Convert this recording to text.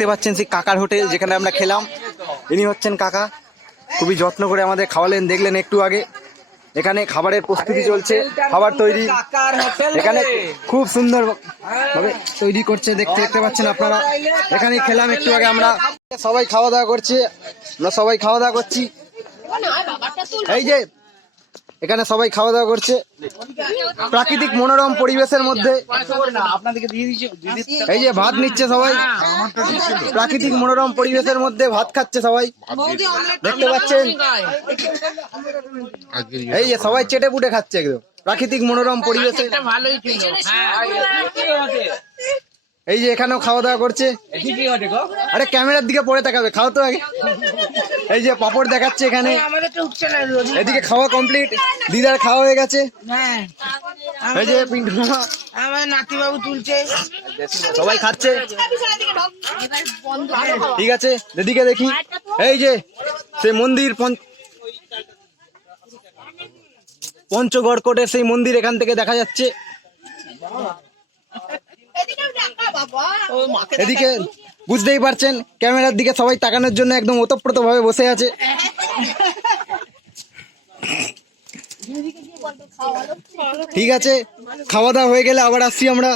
দেখতে পাচ্ছেন সেই কাকার হোটেল যেখানে আমরা খেলাম। ইনি হচ্ছেন কাকা, খুবই যত্ন করে আমাদের খাওয়ালেন, দেখলেন একটু আগে। এখানে খাবারের প্রস্তুতি চলছে, খাবার তৈরি এখানে খুব সুন্দর ভাবে তৈরি করছে, দেখতে পাচ্ছেন আপনারা। এখানে খেলাম একটু আগে আমরা, সবাই খাওয়া দাওয়া করছে, আমরা সবাই খাওয়া দাওয়া করছি। এই যে এখানে সবাই খাওয়া দাওয়া করছে প্রাকৃতিক মনোরম পরিবেশের মধ্যে। এই যে ভাত নিচ্ছে সবাই, প্রাকৃতিক মনোরম পরিবেশের মধ্যে ভাত খাচ্ছে সবাই, দেখতে পাচ্ছেন। এই যে সবাই চেটে পুটে খাচ্ছে একদম প্রাকৃতিক মনোরম পরিবেশে। এই যে এখানেও খাওয়া দাওয়া করছে। আরে ক্যামেরার দিকে পড়ে তাকাবে, খাও তো আগে। এই যে পাপড় দেখাচ্ছে এখানে। এদিকে খাওয়া কমপ্লিট, দিদার খাওয়া হয়ে গেছে। এই যে পিন্টু আমার নাতিবাবু তুলছে, সবাই খাচ্ছে। ঠিক আছে, এদিকে দেখি। এই যে সেই মন্দির, পঞ্চগড় কোটের সেই মন্দির এখান থেকে দেখা যাচ্ছে। এদিকে বুঝতেই পারছেন ক্যামেরার দিকে সবাই তাকানোর জন্য একদম ওতপ্রোত ভাবে বসে আছে। ঠিক আছে, খাওয়া দাওয়া হয়ে গেলে আবার আসছি আমরা।